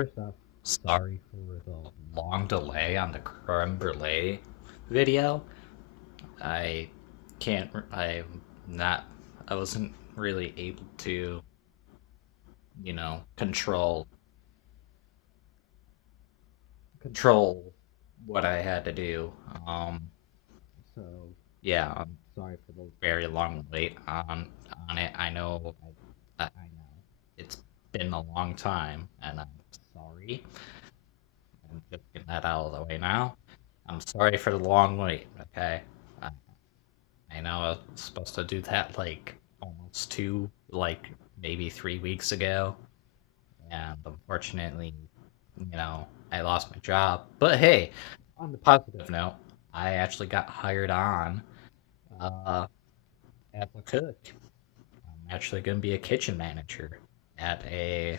First off, sorry for the long delay on the creme brulee video. I can't, I'm not, I wasn't really able to, control what I had to do. So yeah, I'm sorry for the very long wait on it. I know it's been a long time, and I'm sorry. I'm just getting that out of the way now. I'm sorry for the long wait, okay? I, I know I was supposed to do that like almost maybe 3 weeks ago, and unfortunately, I lost my job. But hey, on the positive note, I actually got hired on uh, as a cook. I'm actually going to be a kitchen manager at a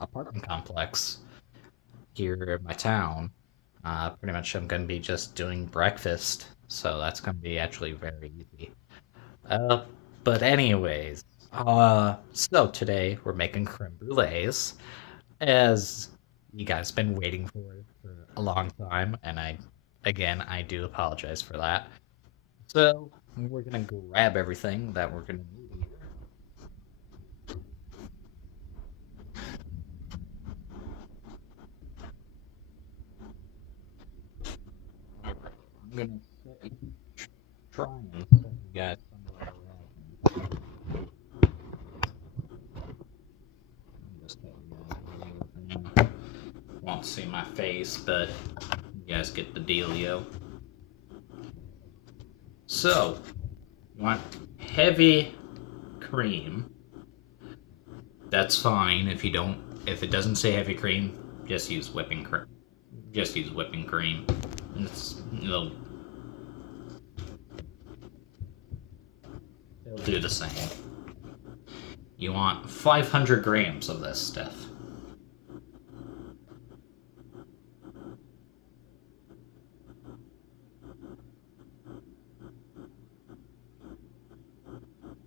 apartment complex here in my town. Pretty much, I'm going to be just doing breakfast, so that's going to be actually very easy. Uh, but anyways, so today we're making creme brulees, as you guys been waiting for a long time, and I do apologize for that. So we're gonna grab everything that we're gonna need here. Alright, I'm gonna try and set you guys somewhere around. Just that you guys won't see my face, but you guys get the dealio. So, you want heavy cream. That's fine if you don't. If it doesn't say heavy cream, just use whipping cream. Just use whipping cream. It'll do the same. You want 500 grams of this stuff.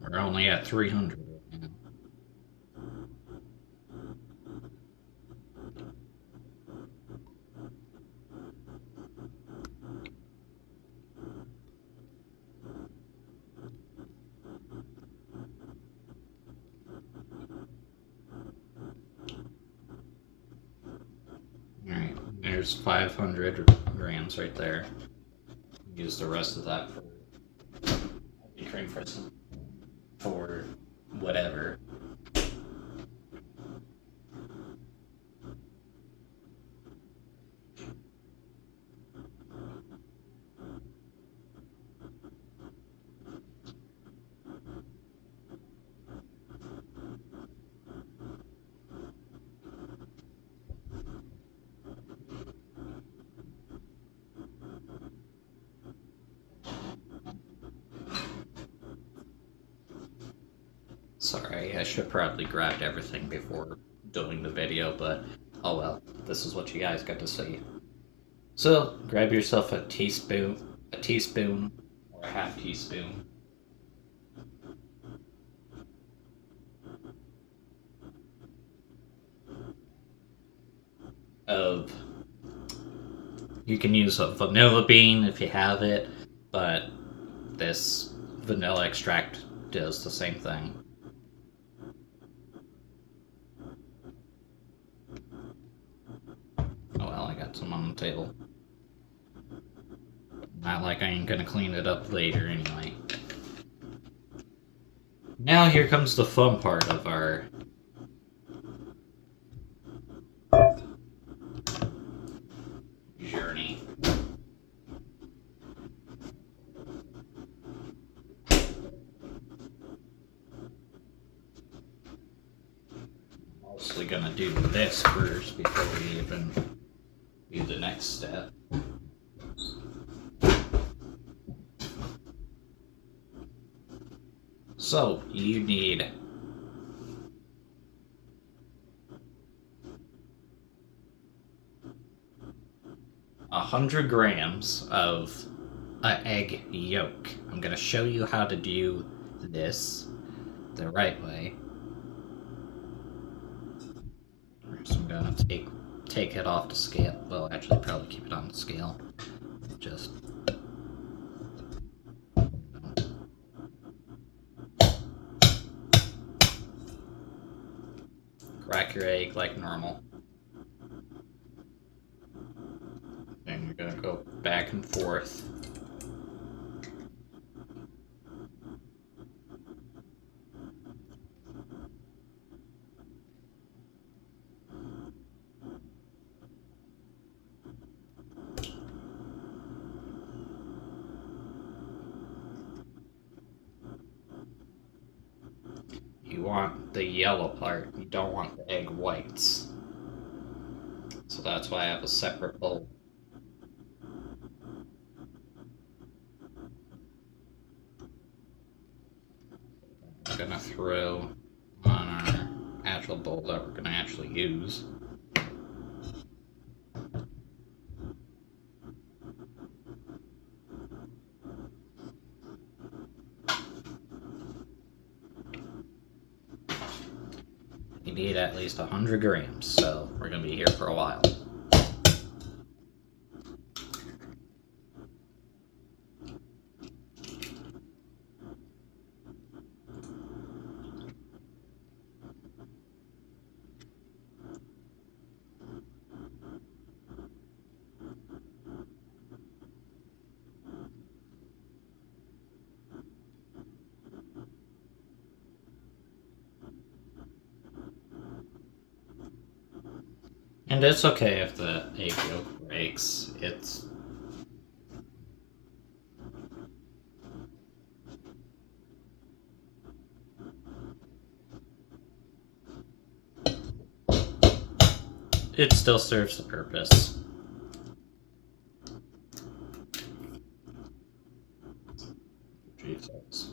We're only at 300 right now. Alright, there's 500 grams right there. Use the rest of that for cream for whatever. Sorry, I should probably grabbed everything before doing the video, but oh well, this is what you guys got to see. So, grab yourself a teaspoon or a half teaspoon of. You can use a vanilla bean if you have it, but this vanilla extract does the same thing. Oh well, I got some on the table. Not like I ain't gonna clean it up later anyway. Now here comes the fun part of our journey. Mostly gonna do this first before we even do the next step. So you need 100 grams of an egg yolk. I'm gonna show you how to do this the right way. gonna take it off the scale. Well, actually, probably keep it on the scale. Just crack your egg like normal. And you're gonna go back and forth. You want the yellow part, you don't want the egg whites. So that's why I have a separate bowl. I'm gonna throw on our actual bowl that we're gonna actually use. You need at least 100 grams, so we're gonna be here for a while. And it's okay if the egg yolk breaks. It still serves the purpose. Jesus.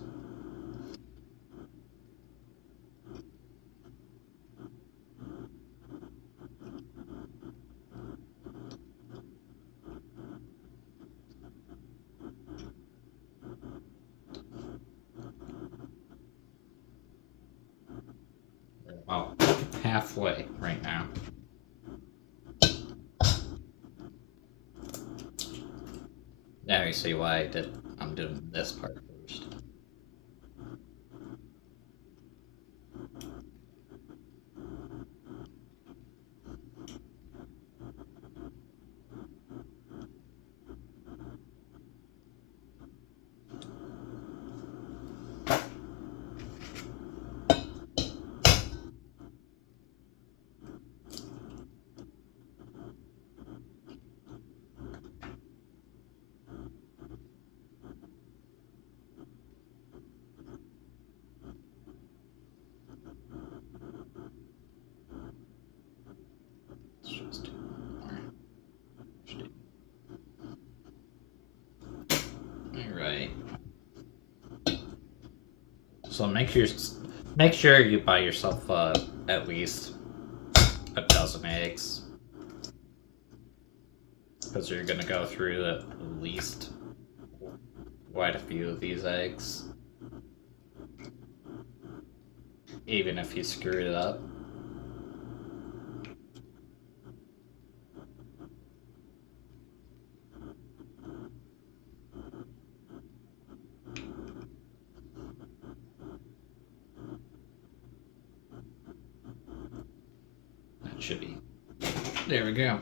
Well, halfway right now. Now you see why I'm doing this part first. Alright. So make sure you buy yourself at least a dozen eggs. Because you're gonna go through at least quite a few of these eggs. Even if you screwed it up. That should be. There we go.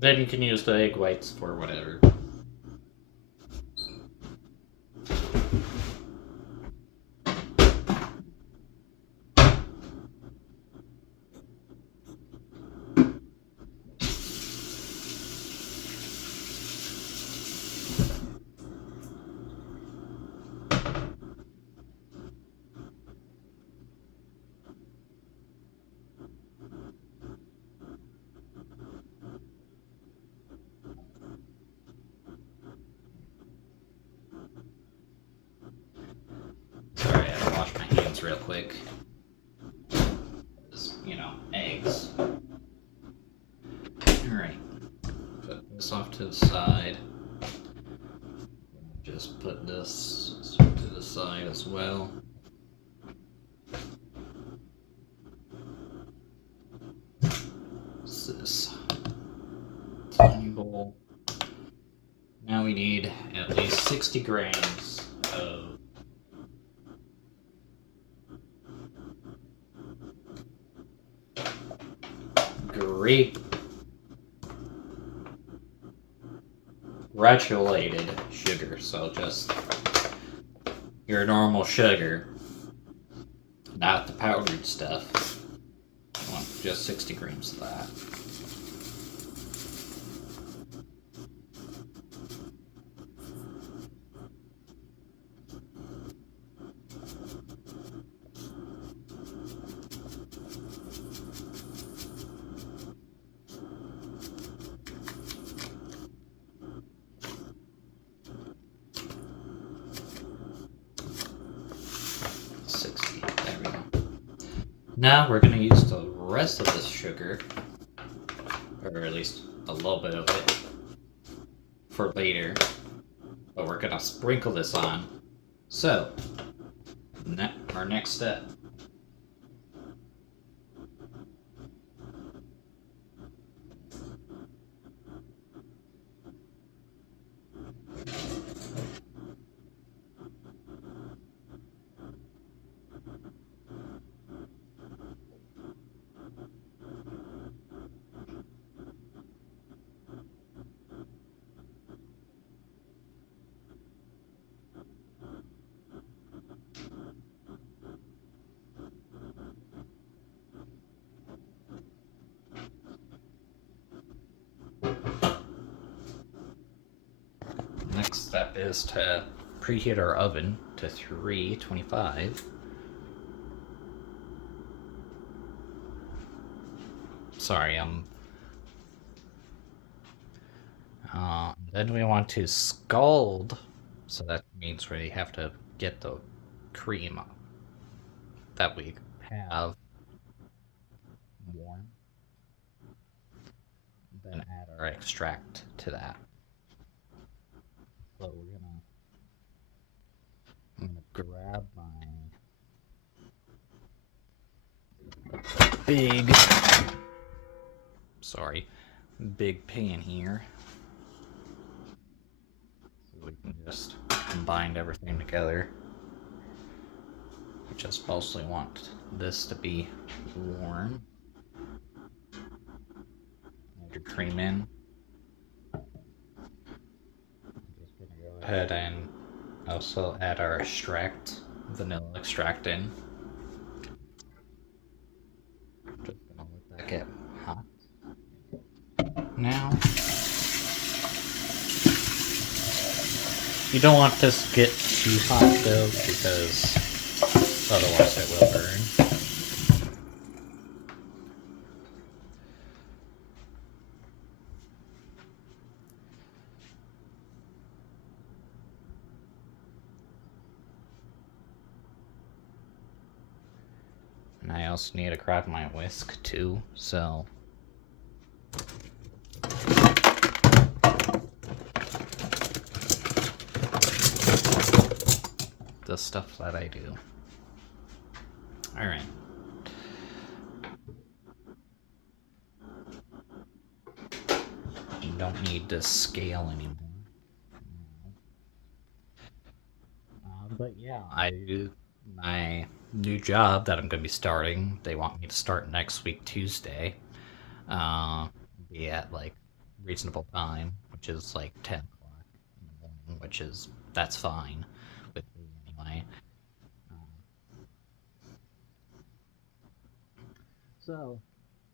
Then you can use the egg whites for whatever. Sorry, I had to wash my hands real quick. Just, eggs. Alright. Put this off to the side. Just put this to the side as well. we need at least 60 grams of grape granulated sugar, so just your normal sugar, not the powdered stuff. I want just 60 grams of that. Now we're going to use the rest of this sugar, or at least a little bit of it, for later. But we're going to sprinkle this on. So, our next step. Next step is to preheat our oven to 325. Sorry, then we want to scald, so that means we have to get the cream that we have warm, then add our extract to that. So I'm gonna grab my big pan here. So we can just combine everything together. We just mostly want this to be warm. Add your cream in. Just gonna go ahead and also add our vanilla extract in. Just gonna let that get hot. Now, you don't want this to get too hot though, because otherwise it will burn. And I also need to grab my whisk too, so the stuff that I do. Alright. You don't need to scale anymore. But yeah, my new job that I'm going to be starting, they want me to start next week, Tuesday. Be at like reasonable time, which is like 10 o'clock in the morning, that's fine with me anyway.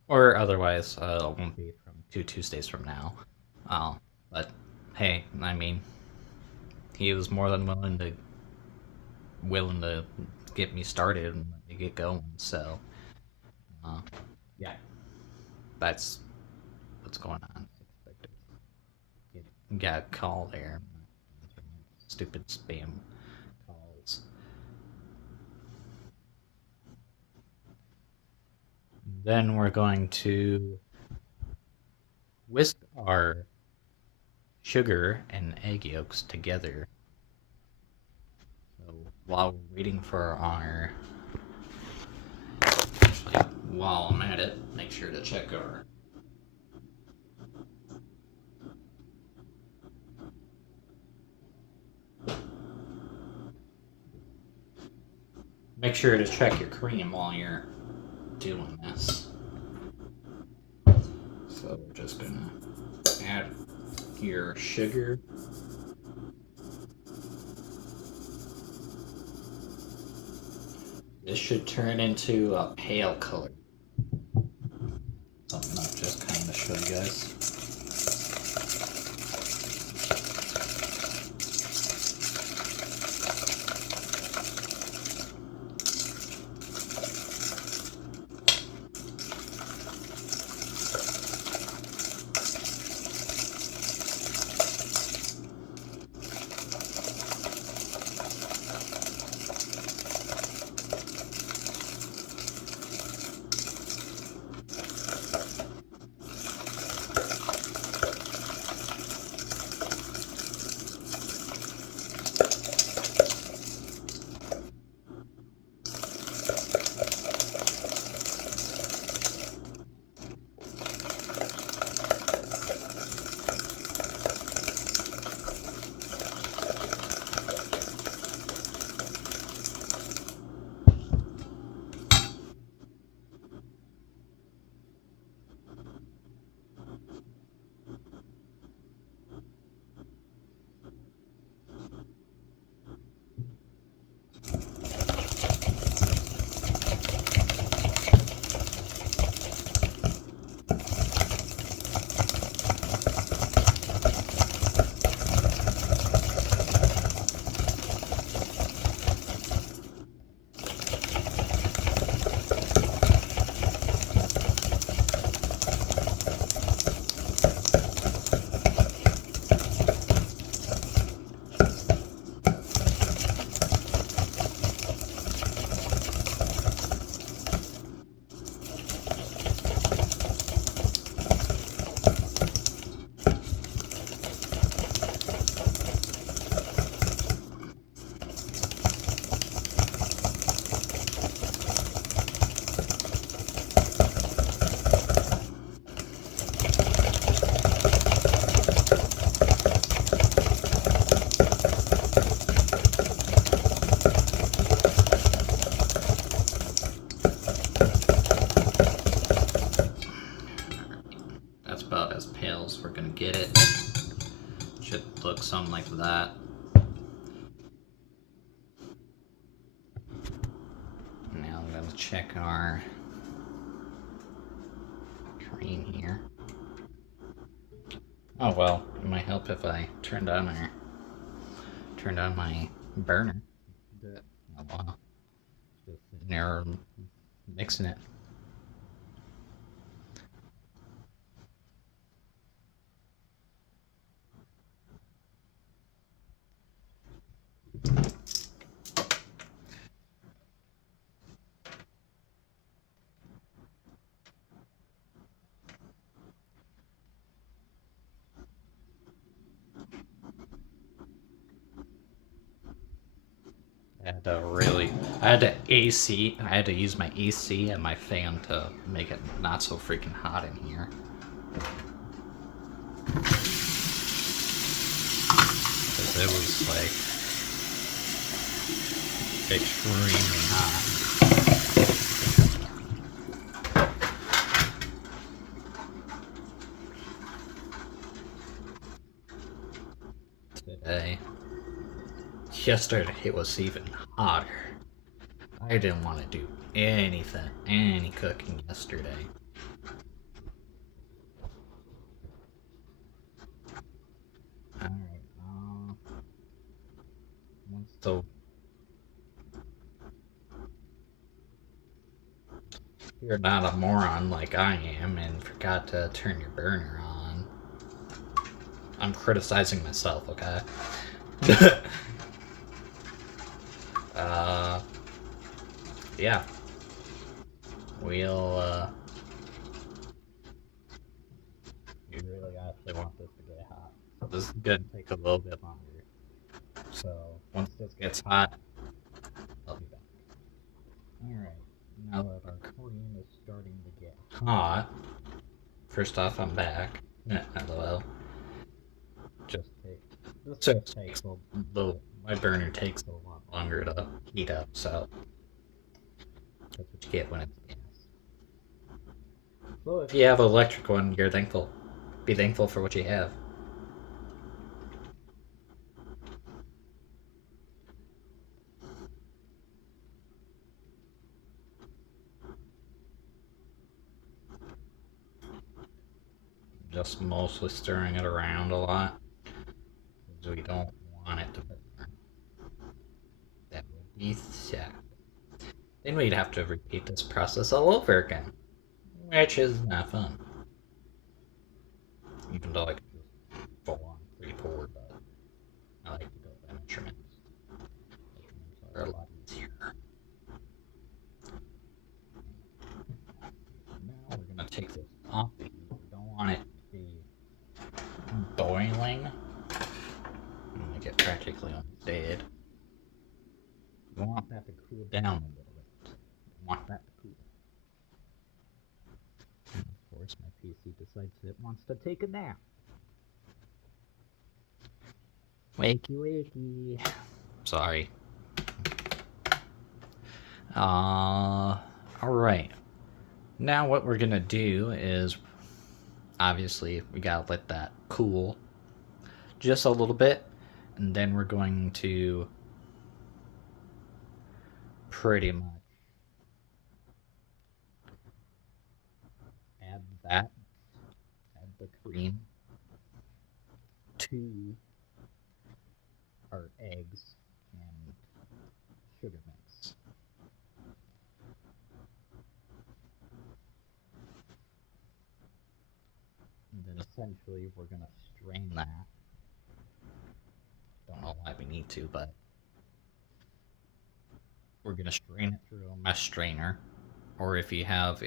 Or otherwise, it won't be from 2 Tuesdays from now. But hey, I mean, he was more than willing to get me started and let me get going. So, yeah, that's what's going on. Got a call there. Stupid spam calls. Then we're going to whisk our sugar and egg yolks together. So while we're waiting for while I'm at it, make sure to check our make sure to check your cream while you're doing this. So we're just gonna add your sugar. This should turn into a pale color. Something I'll just kind of show you guys. We're gonna get it. Should look something like that. Now I'm gonna check our cream here. Oh well, it might help if I turned on my burner. Oh wow. Just sitting there mixing it. I had to use my AC and my fan to make it not so freaking hot in here. Because it was like extremely hot. Today. Yesterday it was even hotter. I didn't want to do any cooking yesterday. Alright, so you're not a moron like I am and forgot to turn your burner on. I'm criticizing myself, okay? Yeah. We'll, you really actually want this to get hot. So this is gonna take a little bit longer. So, once this gets hot, I'll be back. Alright, now that our cream is starting to get hot, first off, I'm back. LOL. This just takes a little, my burner takes a lot longer to heat up, so That's what you get when it's gas. Well, if you have an electric one, you're thankful. Be thankful for what you have. Just mostly stirring it around a lot, because we don't want it to burn. That would be sad. Then we'd have to repeat this process all over again, which is not fun. Even though I could just full on pre-pour, but I like to go by measurements. Measurements are a lot easier. Now we're gonna take this off the heat. We don't want it to be boiling. Make it practically undead. You want that to cool down a little bit. You want that to cool. And of course, my PC decides it wants to take a nap. Wakey, wakey. Sorry. Alright. Now what we're gonna do is, obviously, we gotta let that cool just a little bit, and then we're going to pretty much add the cream to our eggs and sugar mix. And then essentially we're gonna strain that. Don't know why we need to, but we're gonna strain it through a mesh strainer, or if you have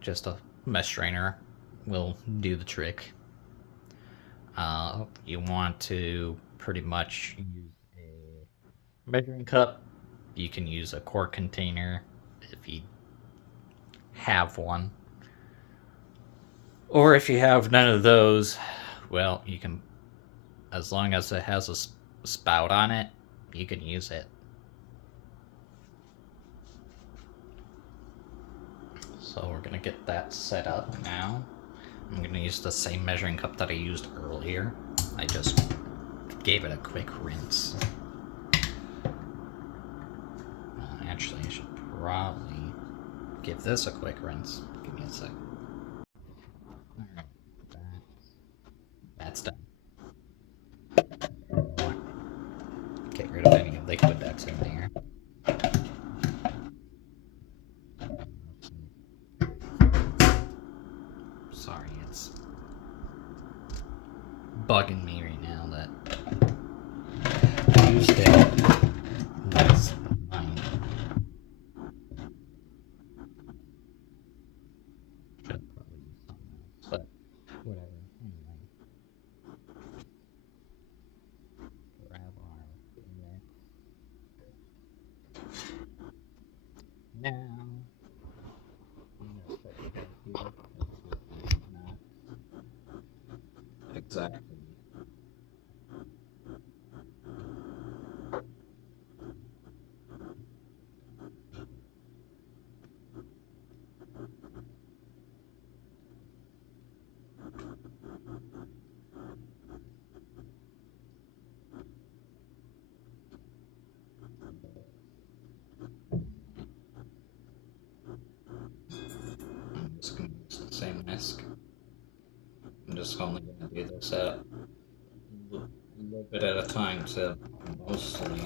just a mesh strainer will do the trick. You want to pretty much use a measuring cup. You can use a quart container if you have one, or if you have none of those, well, you can, as long as it has a spout on it, you can use it. So we're gonna get that set up now. I'm gonna use the same measuring cup that I used earlier. I just gave it a quick rinse. Actually, I should probably give this a quick rinse. Give me a sec. Alright, that's done. Get rid of any liquid that's in there. Sorry, it's bugging me right now that I used it. That's fine. Should probably use something else, but whatever. Anyway, grab our mix. Now, I'm gonna set it right here because this is not exactly. I'm just gonna use the same whisk. I'm just only gonna do this at a little bit at a time to mostly.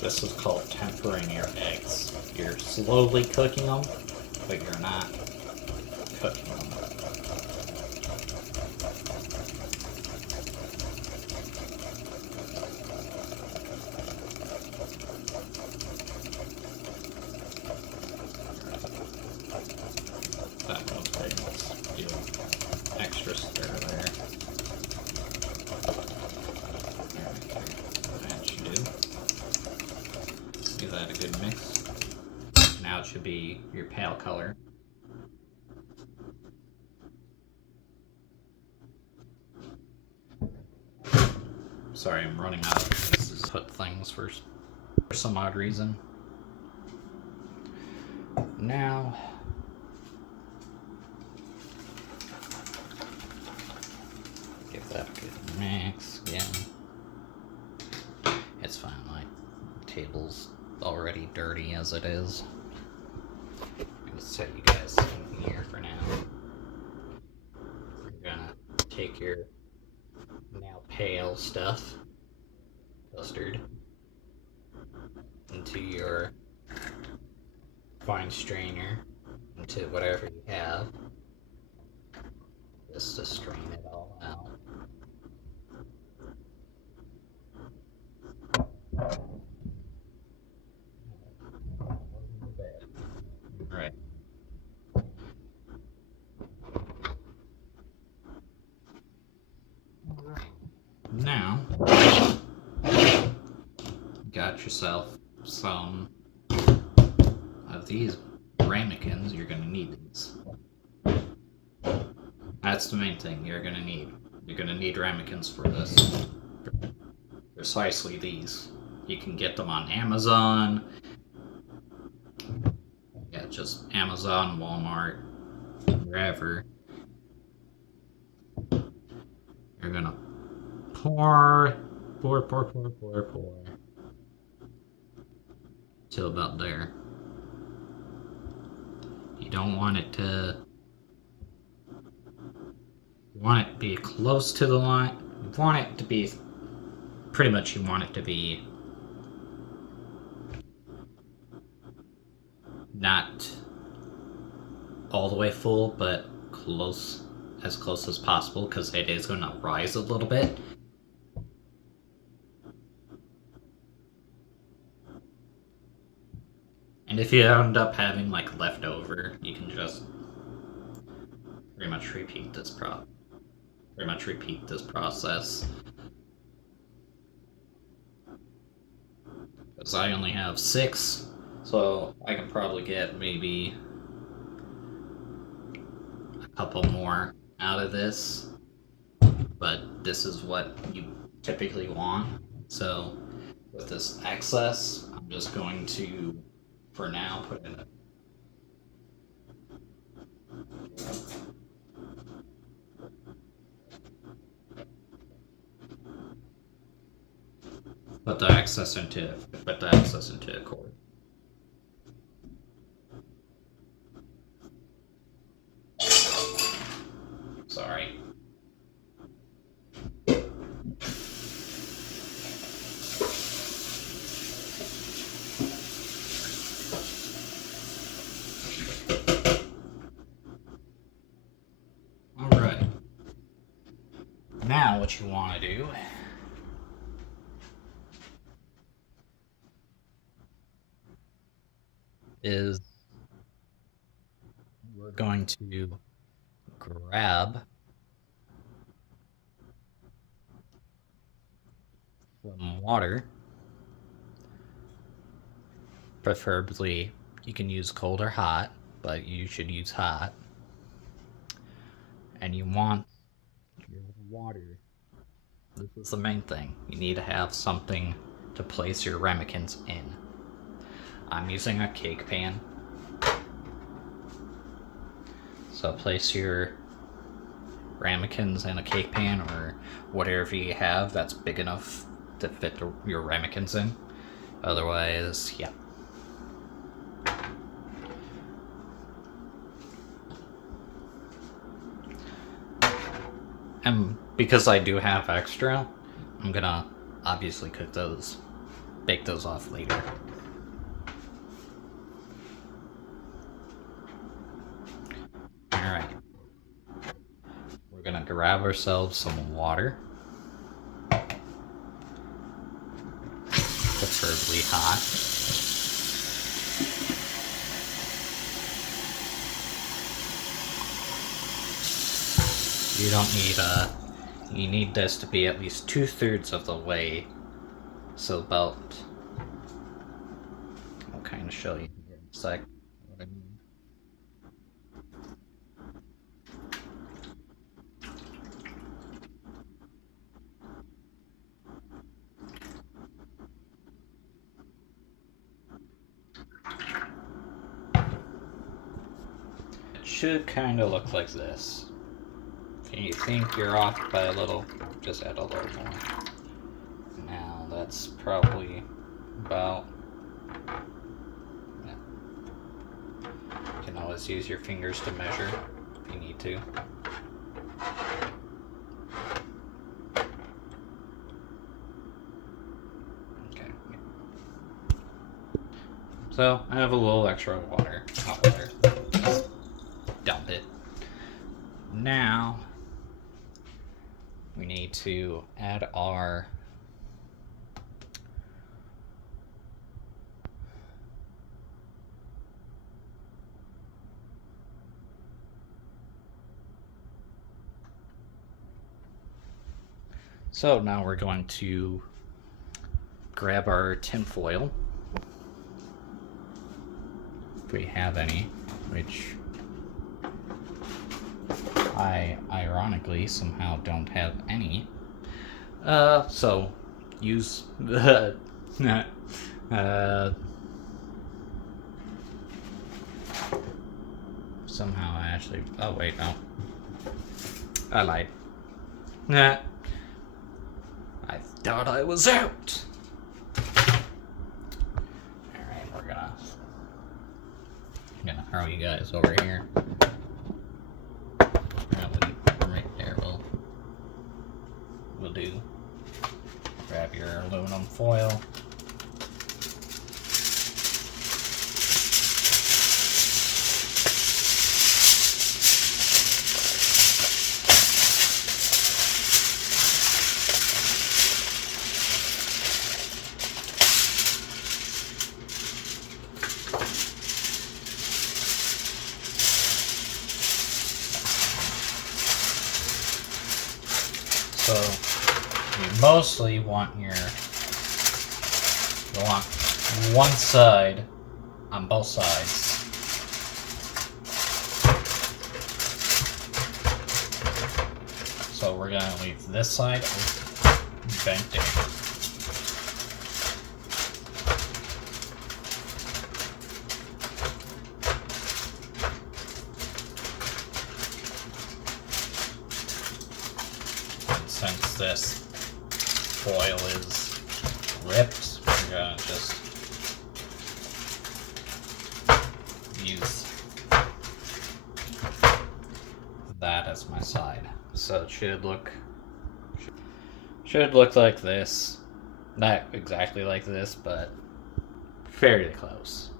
This is called tempering your eggs. You're slowly cooking them, but you're not cooking them. should be your pale color. Sorry, I'm running out of places to put things for some odd reason. Now, give that a good mix again. It's fine, my table's already dirty as it is. I'm gonna set you guys in here for now. You're gonna take your now pale stuff, custard, into your fine strainer, into whatever you have, just to strain it all out. Alright. Now, got yourself some of these ramekins. You're gonna need these. That's the main thing you're gonna need. You're gonna need ramekins for this. Precisely these. You can get them on Amazon. Yeah, just Amazon, Walmart, wherever. You're gonna pour till about there. You don't want it to. You want it to be close to the line. You want it to be. Pretty much, you want it to be not all the way full, but close, as close as possible, because it is going to rise a little bit. And if you end up having like leftover, you can just pretty much repeat this process. Because I only have 6, so I can probably get maybe a couple more out of this. But this is what you typically want. So with this excess, I'm just going to, for now, put in put the excess into a cord. Sorry. Alright. Now what you want to do is we're going to grab some water. Preferably, you can use cold or hot, but you should use hot. And you want your water. This is the main thing. You need to have something to place your ramekins in. I'm using a cake pan. So place your ramekins in a cake pan or whatever you have that's big enough to fit your ramekins in. Otherwise, yeah. And because I do have extra, I'm gonna obviously bake those off later. Alright. We're gonna grab ourselves some water. Preferably hot. You don't need you need this to be at least 2/3 of the way. So about, I'll kind of show you here in a sec. should kind of look like this. If you think you're off by a little, just add a little more. Now that's probably about, yeah. You can always use your fingers to measure if you need to. Okay. So I have a little extra water, hot water. Just dump it. Now we need to add our so now we're going to grab our tin foil, if we have any, which I ironically somehow don't have any. So use the somehow I actually, oh wait, no, I lied. Nah, I thought I was out. Alright, I'm gonna throw you guys over here. Right there will do. Grab your aluminum foil. So you mostly want one side on both sides. So we're gonna leave this side bent in. Since this foil is ripped, we're gonna just use that as my side. So it should look like this. Not exactly like this, but fairly close.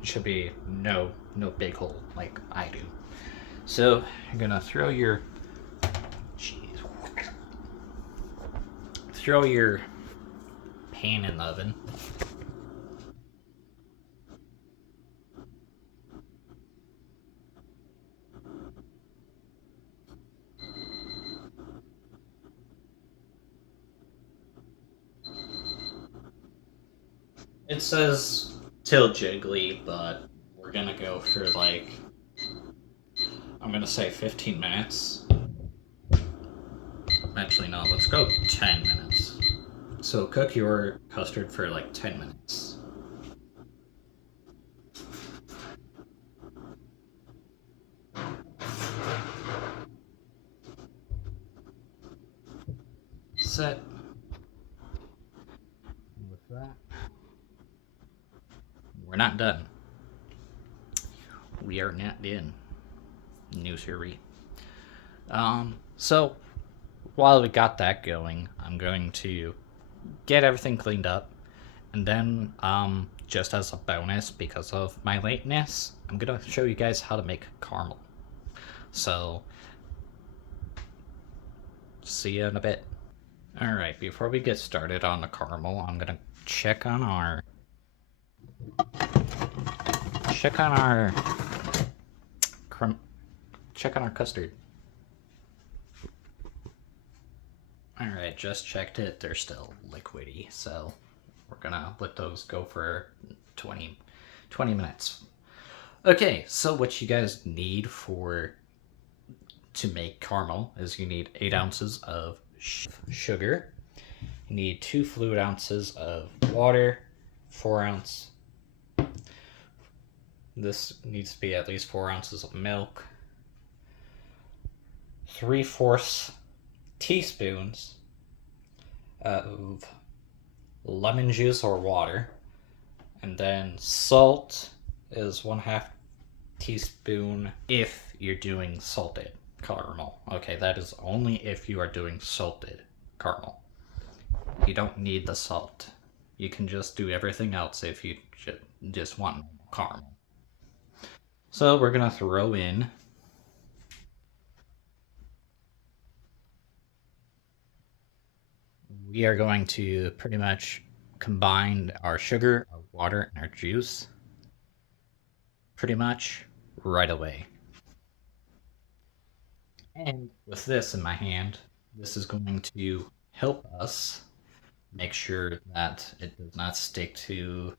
It should be no big hole like I do. So you're gonna throw your pan in the oven. It says till jiggly, but we're gonna go for like, I'm gonna say 15 minutes. Actually, no, let's go 10 minutes. So cook your custard for like 10 minutes. Set. With that, we're not done. We are not done. No siree. So while we got that going, I'm going to get everything cleaned up, and then just as a bonus, because of my lateness, I'm gonna show you guys how to make caramel. So see you in a bit. Alright, before we get started on the caramel, I'm gonna check on our custard. Alright, just checked it. They're still liquidy, so we're gonna let those go for 20 minutes. Okay, so what you guys need to make caramel is you need 8 ounces of sugar. You need 2 fluid ounces of water, 4 ounce This needs to be at least 4 ounces of milk, 3/4 teaspoons of lemon juice or water, and then salt is 1/2 teaspoon if you're doing salted caramel. Okay, that is only if you are doing salted caramel. You don't need the salt. You can just do everything else if you just want caramel. So we're gonna throw in we are going to pretty much combine our sugar, our water, and our juice pretty much right away. And with this in my hand, this is going to help us make sure that it does not stick to.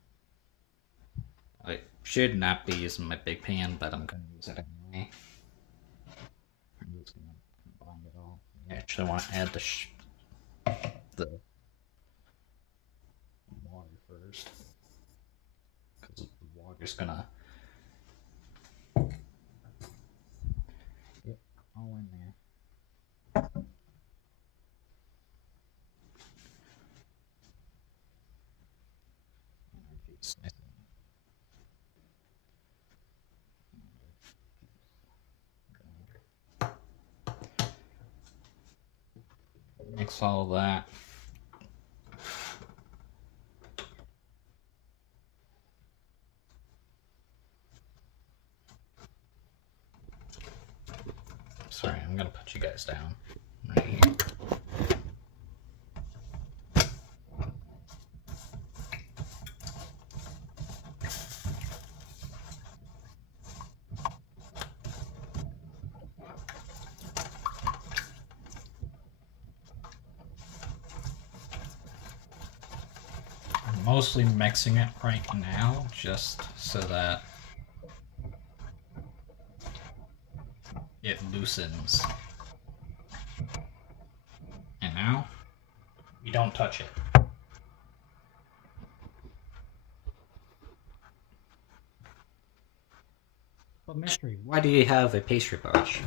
I should not be using my big pan, but I'm going to use it anyway. I'm just going to combine it all. I actually want to add the water first, because the water's gonna get all in there. Mix all that. Sorry, I'm gonna put you guys down right here. I'm mostly mixing it right now just so that it loosens. And now, we don't touch it. But mystery, why do you have a pastry brush?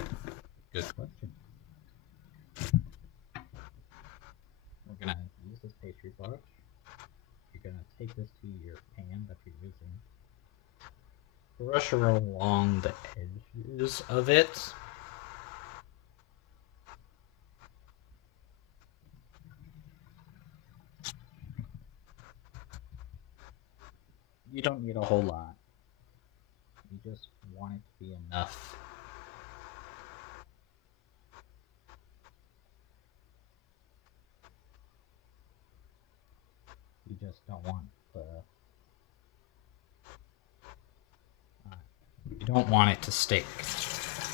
Good question. We're gonna use this pastry brush. You're gonna take this to your pan that you're using. Brush along the edges of it. You don't need a whole lot. You just want it to be enough. You just don't want you don't want it to stick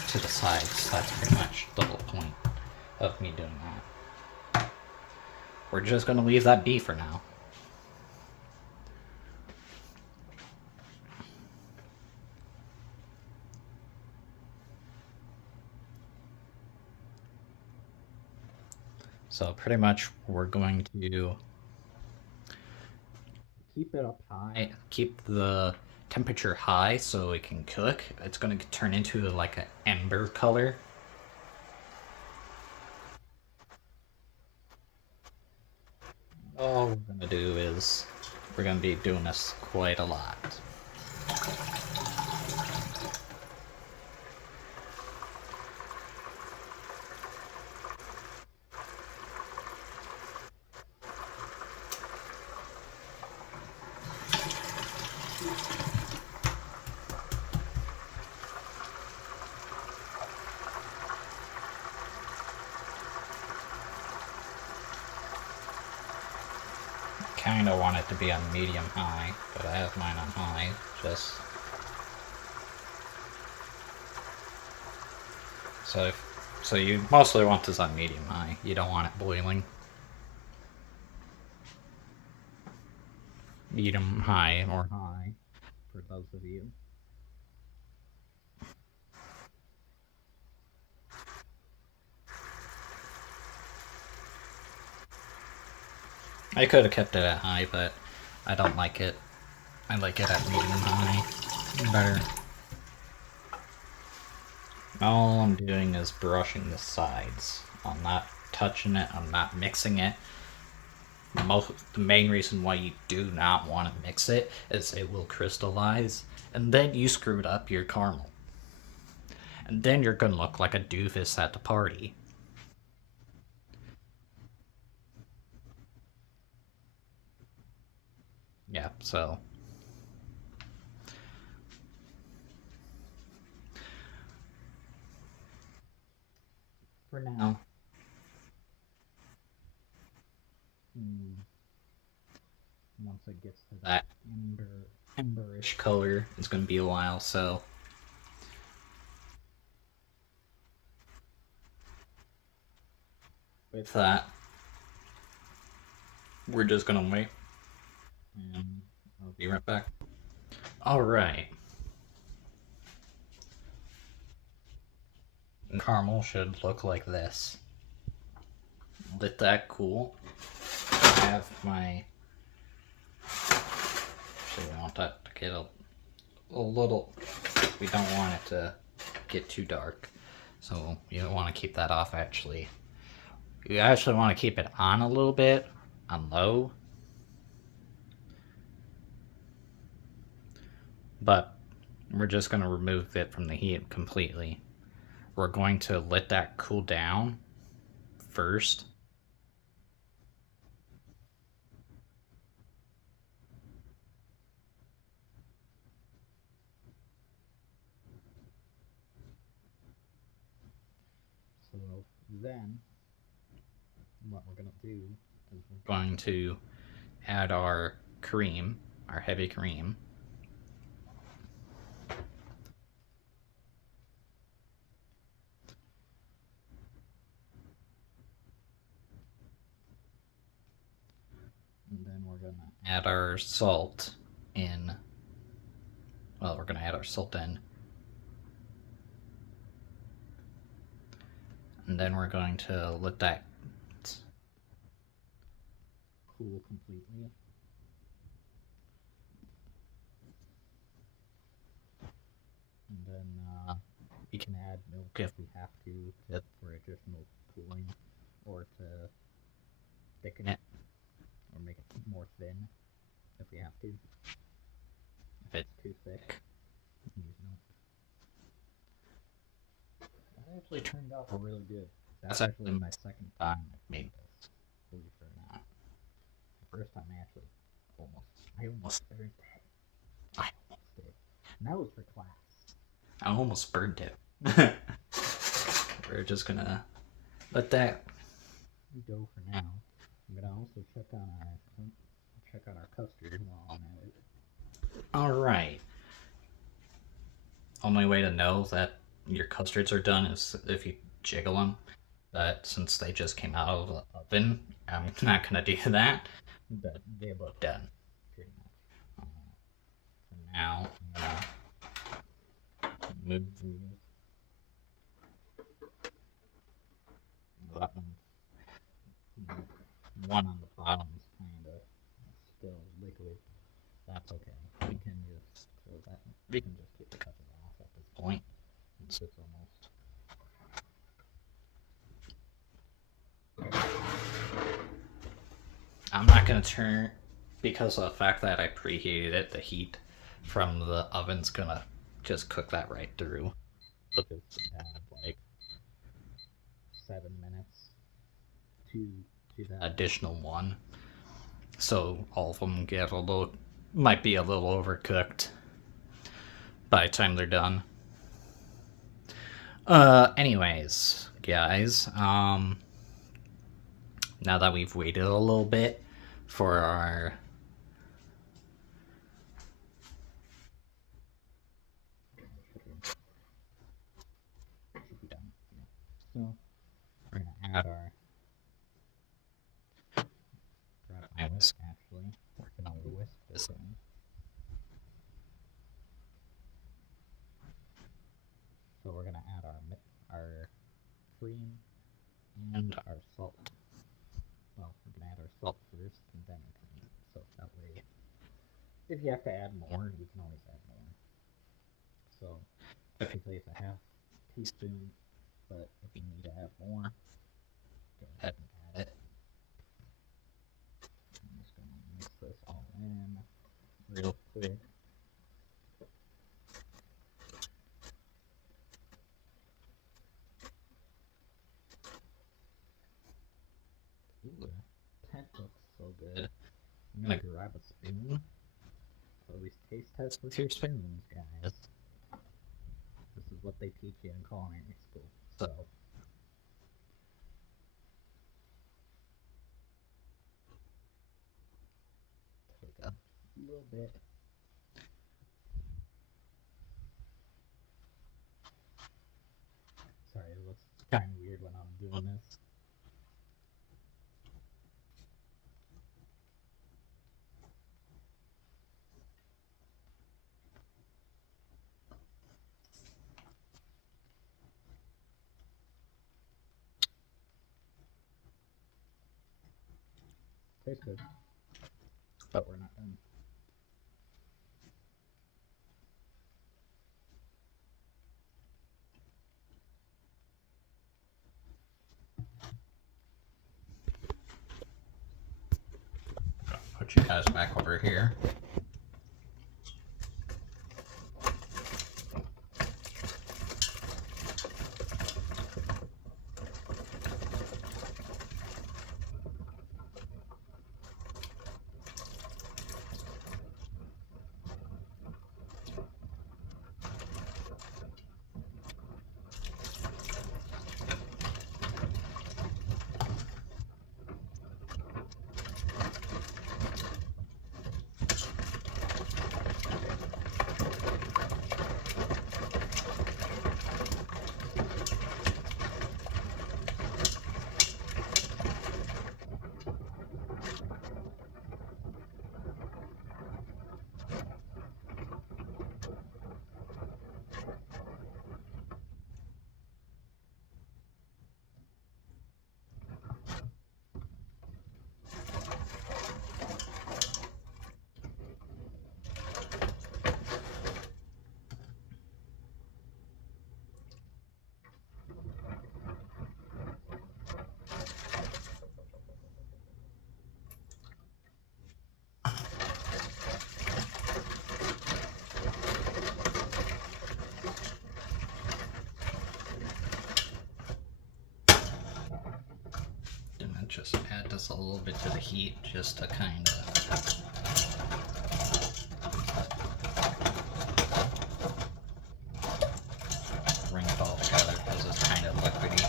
to the sides. That's pretty much the whole point of me doing that. We're just gonna leave that be for now. So pretty much we're going to keep it up high, keep the temperature high so it can cook. It's going to turn into like an ember color. All we're going to do is we're going to be doing this quite a lot. Kinda want it to be on medium high, but I have mine on high, just so you mostly want this on medium high. You don't want it boiling. Medium high or high for those of you. I could have kept it at high, but I don't like it. I like it at medium high. better. All I'm doing is brushing the sides. I'm not touching it, I'm not mixing it. The main reason why you do not want to mix it is it will crystallize, and then you screwed up your caramel. And then you're gonna look like a doofus at the party. Yeah, so for now, once it gets to that emberish color, it's gonna be a while. So with that, we're just gonna wait, and I'll be right back. All right. Caramel should look like this. Let that cool. I have my. Actually, we want that to get a little. We don't want it to get too dark, so you don't want to keep that off. Actually, you actually want to keep it on a little bit, on low. But we're just going to remove it from the heat completely. We're going to let that cool down first. So then, what we're going to do is we're going to add our cream, our heavy cream. And then we're going to add our salt in. Well, we're going to add our salt in. And then we're going to let that cool completely. And then we can add milk if we have to for additional cooling, or to thicken it, or make it more thin if we have to. If it's too thick, use milk. That actually turned out really good. That's actually my second time I've made this, believe it or not. The first time I actually almost burned it. I almost did. And that was for class. I almost burned it. We're just gonna let that go for now. I'm gonna also check on our custard while I'm at it. All right. Only way to know that your custards are done is if you jiggle them. But since they just came out of the oven, I'm not gonna do that. But they look done, pretty much. For now, I'm gonna move these. That one on the bottom is kind of still liquid. That's okay. We can just throw that. We can just keep the cover off at this point. It's almost. I'm not gonna turn, because of the fact that I preheated it. The heat from the oven's gonna just cook that right through. Look, it's like 7 minutes to that additional one. So all of them get might be a little overcooked by the time they're done. Anyways, guys, now that we've waited a little bit for our so we're gonna add our grab my whisk. Actually, working on the whisk this one. So we're gonna add our cream and our salt. Well, we're gonna add our salt first and then the cream. So that way, if you have to add more, you can always add more. usually it's a half teaspoon, but if you need to add more, go ahead and add it. I'm just going to mix this all in real quick. Ooh, that looks so good. I'm gonna grab a spoon. Always taste test with your spoons, guys. This is what they teach you in culinary school. So, take a little bit. Sorry, it looks kind of weird when I'm doing this. Tastes good, but we're not done. Put you guys back over here. Just add this a little bit to the heat just to kind of bring it all together because it's kind of liquidy.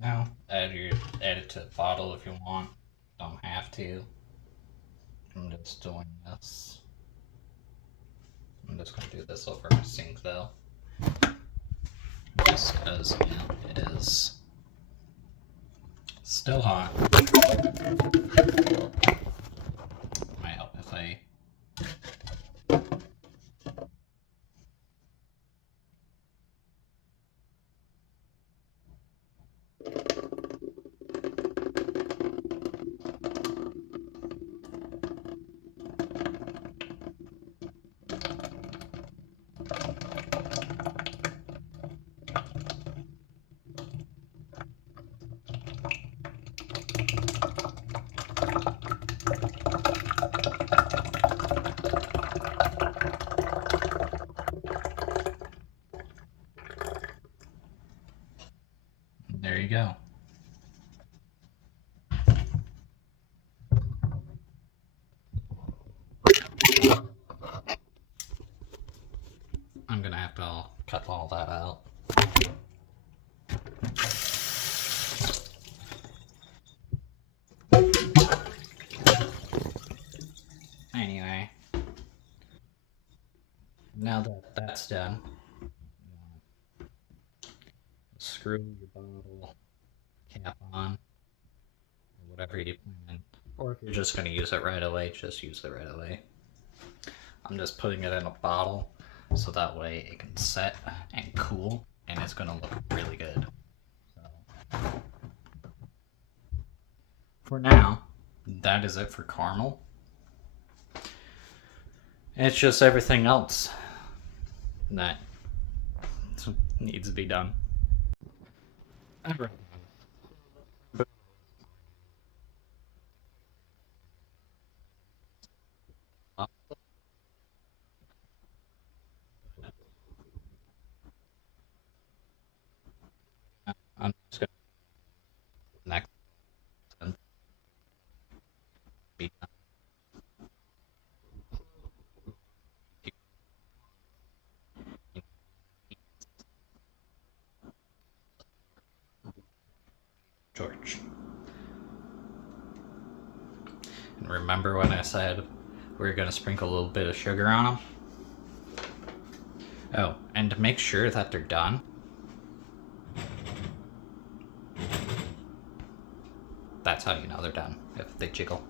Now, add it to the bottle if you want. Don't have to. I'm just doing this. I'm just going to do this over my sink though. Just because, you know, it is still hot. Might help if I that out. Anyway, now that that's done, screw your bottle cap on, or whatever you plan. Or if you're just going to use it right away, just use it right away. I'm just putting it in a bottle so that way it can set and cool, and it's going to look really good. So, for now, that is it for caramel. It's just everything else that needs to be done. I'm just gonna next and be George. And remember when I said we were gonna sprinkle a little bit of sugar on them? Oh, and to make sure that they're done, that's how you know they're done, if they jiggle.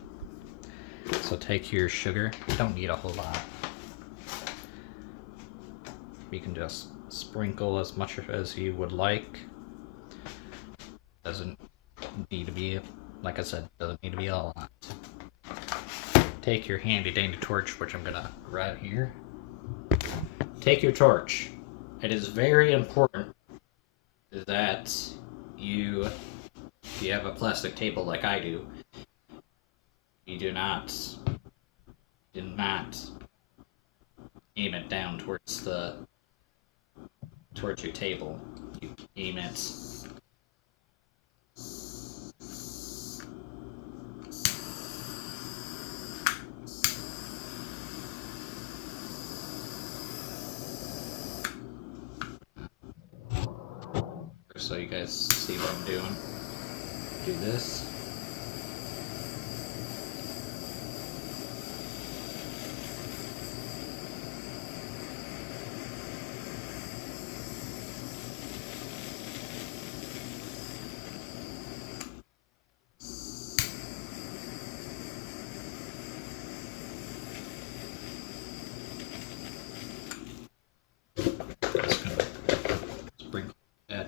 So take your sugar, you don't need a whole lot. You can just sprinkle as much as you would like. Doesn't need to be, like I said, doesn't need to be a lot. Take your handy dandy torch, which I'm gonna grab here. Take your torch. It is very important that if you have a plastic table like I do, you do not aim it down towards your table. You aim it so you guys see what I'm doing. Do this. Just gonna sprinkle that.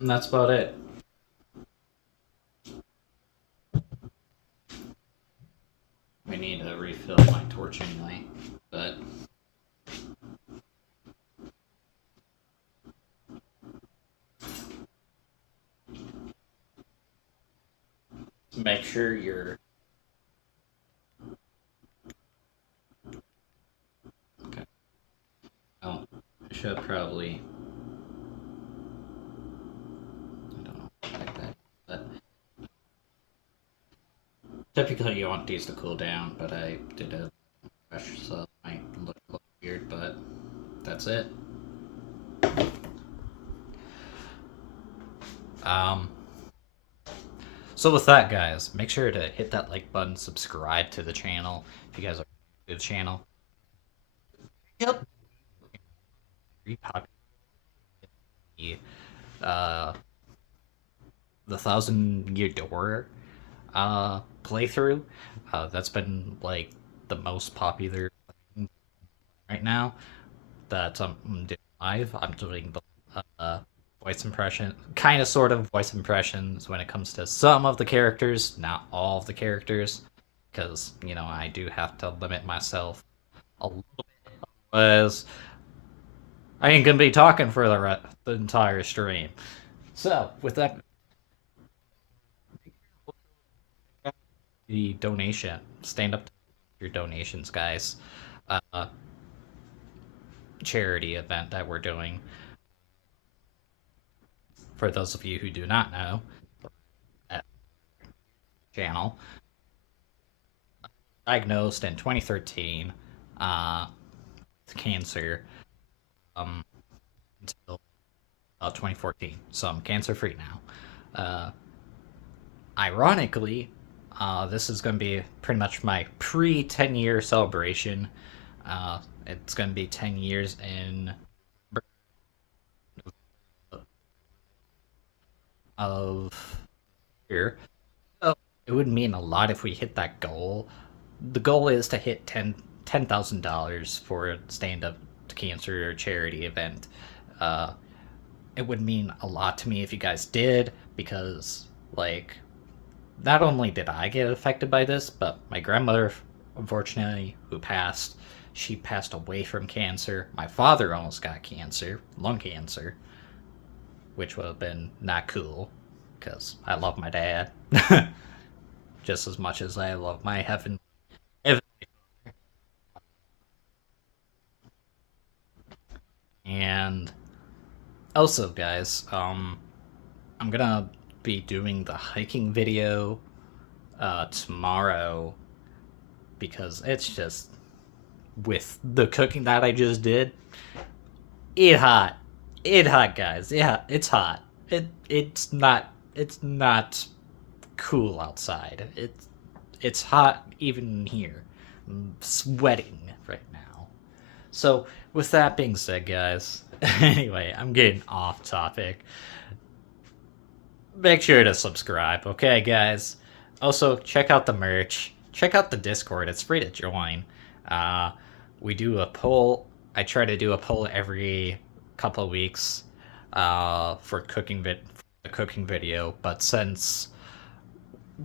And that's about it. We need to refill my torch anyway, but make sure you're okay. Oh, I should probably. I don't know, like that. But typically, you want these to cool down, but I did a fresh, so it might look a little weird. But that's it. Um. So with that, guys, make sure to hit that like button, subscribe to the channel if you guys are new to the channel. Yep. Uh, the Thousand Year Door playthrough. That's been like the most popular thing right now that I'm doing live. I'm doing the voice impression, kind of sort of voice impressions when it comes to some of the characters, not all of the characters, because I do have to limit myself a little bit, otherwise I ain't gonna be talking for the entire stream. So with that, the donation, stand up to your donations, guys. Uh, Charity event that we're doing. For those of you who do not know, that channel diagnosed in 2013 with cancer until 2014. So I'm cancer free now. Ironically, this is going to be pretty much my pre 10-year celebration. It's going to be 10 years in of here. So it would mean a lot if we hit that goal. The goal is to hit $10,000 for a stand up to cancer charity event. Uh, it would mean a lot to me if you guys did, because like not only did I get affected by this, but my grandmother, unfortunately, who passed, she passed away from cancer. My father almost got cancer, lung cancer, which would have been not cool, because I love my dad just as much as I love my heaven. And also, guys, I'm gonna be doing the hiking video tomorrow, because it's just, with the cooking that I just did, it hot. It hot, guys. Yeah, it's hot. It's not cool outside. It's hot even here. I'm sweating right now. So with that being said, guys, anyway, I'm getting off topic. Make sure to subscribe, okay, guys? Also, check out the merch. Check out the Discord. It's free to join. We do a poll. I try to do a poll every couple of weeks for the cooking video. But since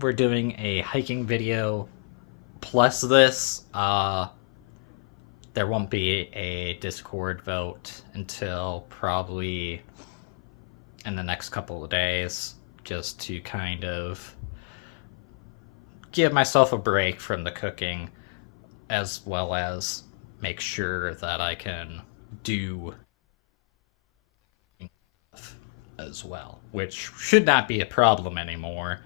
we're doing a hiking video plus this, there won't be a Discord vote until probably in the next couple of days, just to kind of give myself a break from the cooking, as well as make sure that I can do as well, which should not be a problem anymore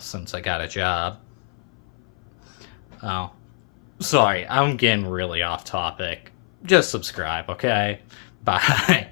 since I got a job. Oh, sorry, I'm getting really off topic. Just subscribe, okay? Bye.